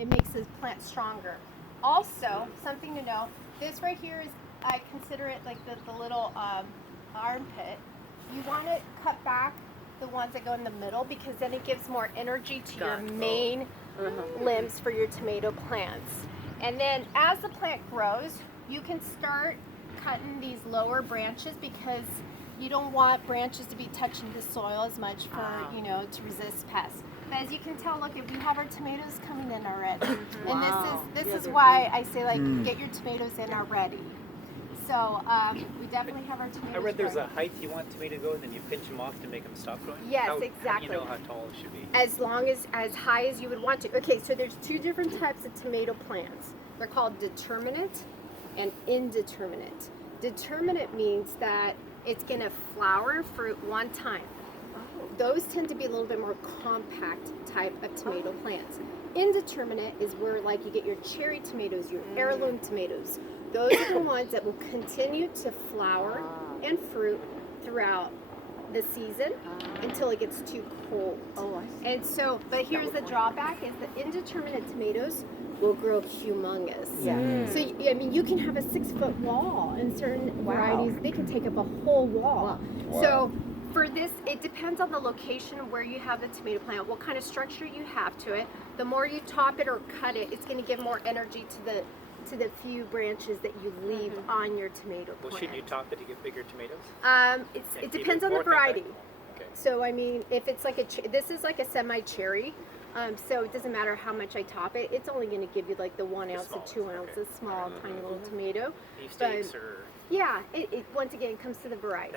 it makes the plant stronger. Also, something to know, this right here is, I consider it like the little armpit. You want to cut back the ones that go in the middle because then it gives more energy to your main limbs for your tomato plants. And then as the plant grows, you can start cutting these lower branches because you don't want branches to be touching the soil as much for, to resist pests. But as you can tell, look, if we have our tomatoes coming in already. And this is why I say, like, get your tomatoes in already. So we definitely have our tomatoes. I read there's growing. a height you want tomato to go, and then you pinch them off to make them stop growing. Yes, How exactly. do you know how tall it should be? As long as high as you would want to. Okay, so there's two different types of tomato plants. They're called determinate and indeterminate. Determinate means that it's going to flower and fruit one time. Those tend to be a little bit more compact type of tomato plants. Indeterminate is where, like, you get your cherry tomatoes, your heirloom tomatoes. Those are the ones that will continue to flower and fruit throughout the season until it gets too cold. And so, but here's the drawback is the indeterminate tomatoes will grow humongous. So, I mean, you can have a 6-foot wall in certain varieties. They can take up a whole wall. So for this, it depends on the location where you have the tomato plant, what kind of structure you have to it. The more you top it or cut it, it's going to give more energy to the few branches that you leave on your tomato plant. Well, shouldn't you top it to get bigger tomatoes? It depends on the variety. So I mean, if it's like this is like a semi-cherry, so it doesn't matter how much I top it. It's only going to give you like the 1 ounce to 2 ounces, small, tiny little tomato. Beefsteaks or Yeah, it once again comes to the variety.